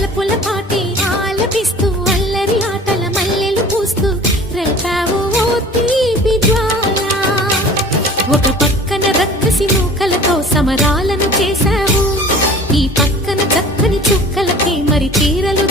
వలపుల పాటే ఆలపిస్తూ అల్లరి ఆటల మల్లెలు పూస్తూ రేపావు ఓ తీపి జ్వాల. ఒక పక్కన రక్కసి మూకలతో సమరాలను చేశావు, ఈ పక్కన చక్కని చుక్కలకి మరి చీరలు